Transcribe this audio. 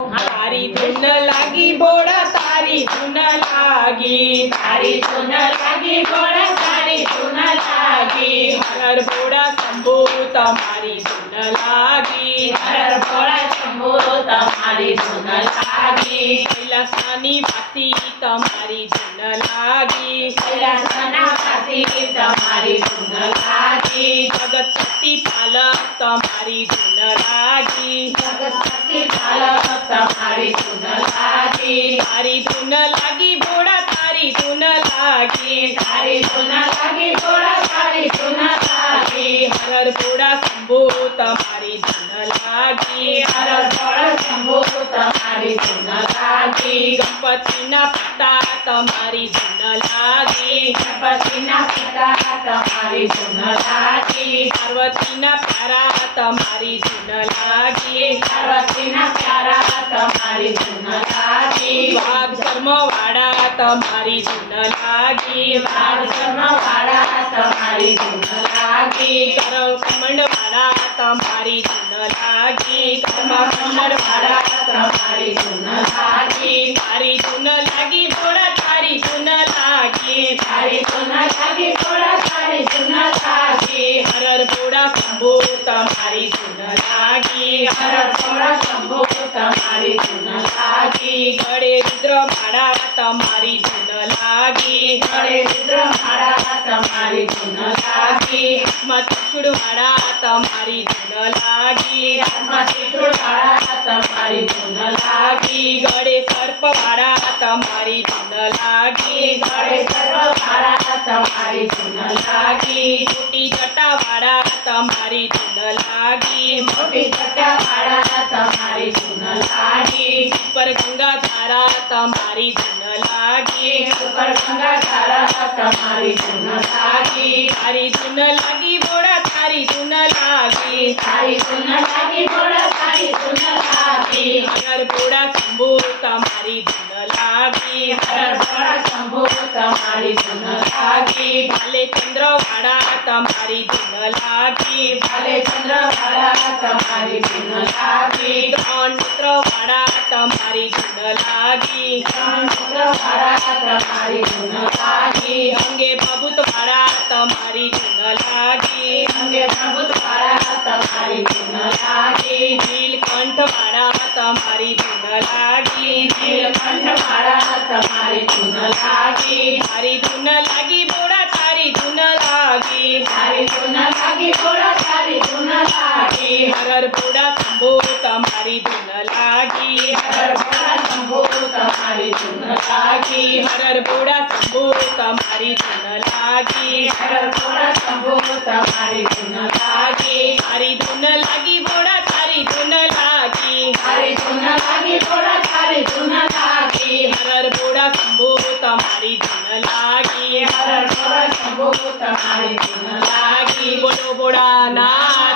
तारी धुन लागी बोड़ा तारी धुन लागी, तारी धुन लागी बोड़ा तारी धुन लागी। हर बोड़ा शंभू तमारी धुन लागी, हर बोड़ा शंभू तमारी धुन लागी। कैलासनी वासी तमारी धुन लागी, कैलासना वासी तमारी धुन लागी। जगत शक्ति पालक तमारी धुन लागी, जगत शक्ति पालक तमारी धुन लागी। तारी धुन लागी बोड़ा तारी धुन लागी, तारी धुन लागी बोड़ा तारी धुन लागी। हर बोड़ा शंभू तमारी धुन लागी, हर बोड़ा शंभू तमारी धुन लागी। गणपति ना पिता तमारी धुन लागी, गणपति ना पिता तमारी धुन लागी। पार्वती ना प्यारा तमारी धुन लागी, पार्वती ना प्यारा तमारी धुन लागी। वाघ शर्म वाड़ा तमारी धुन लागी, वाघ शर्म वाड़ा तमारी धुन लागी। करम कमंड वाड़ा तमारी धुन लागी, कर्म कमंड वाड़ा तमारी धुन लागी। तारी धुन लागी बोड़ा तारी धुन लागी, तारी धुन लागी बोड़ा तारी धुन लागी। हर बोड़ा शंभू तमारी धुन लागी, हर बोड़ा शंभू तमारी धुन लागी। गड़े रुद्र माड़ा तमारी धुन लागी, गड़े रुद्र माड़ा तमारी धुन लागी। मत्सुड़ माड़ा तमारी धुन लागी, मत्सुड़ माड़ा तमारी धुन लागी। गड़े सर्प माड़ा तमारी धुन लागी, गड़े सर्प माड़ा तमारी धुन लागी। मोटी जटा वाड़ा तमारी धुन लागी, मोटी जटा वाड़ा तमारी धुन लागी। ऊपर गंगा धारा तमारी धुन लागी, ऊपर गंगा धारा तमारी धुन लागी। तारी धुन लागी बोड़ा तारी धुन लागी, तारी धुन लागी बोड़ा तारी धुन लागी। हर बोड़ा शंभू तमारी धुन लागी, हर बोड़ा शंभू तमारी धुन लागी। भाले चंद्र वाड़ा तमारी धुन लागी, भाले चंद्र वाड़ा तमारी धुन लागी। ग्रहण नेत्र वाड़ा तमारी धुन लागी, ग्रहण नेत्र वाड़ा तमारी धुन लागी। अंगे भभूत वाड़ा तमारी धुन लागी, अंगे भभूत वाड़ा तमारी धुन लागी। नीलकंठ वाड़ा तमारी धुन लागी, नीलकंठ वाड़ा तमारी धुन लागी। तारी धुन लागी बोड़ा तारी धुन लागी, तारी धुन लागी बोड़ा तारी धुन लागी। हर बोड़ा शंभू तमारी धुन लागी, हर बोड़ा शंभू तमारी धुन लागी। हर बोड़ा शंभू तमारी धुन लागी, हर बोड़ा शंभू तमारी धुन लागी। तारी धुन लागी बोड़ा तारी धुन लागी, तारी धुन लागी बोड़ा तारी धुन लागी। हर बोड़ा शंभू तमारी धुन लागी, हर बोड़ा शंभू तमारी धुन लागी। बोलो बोड़ा नाथ।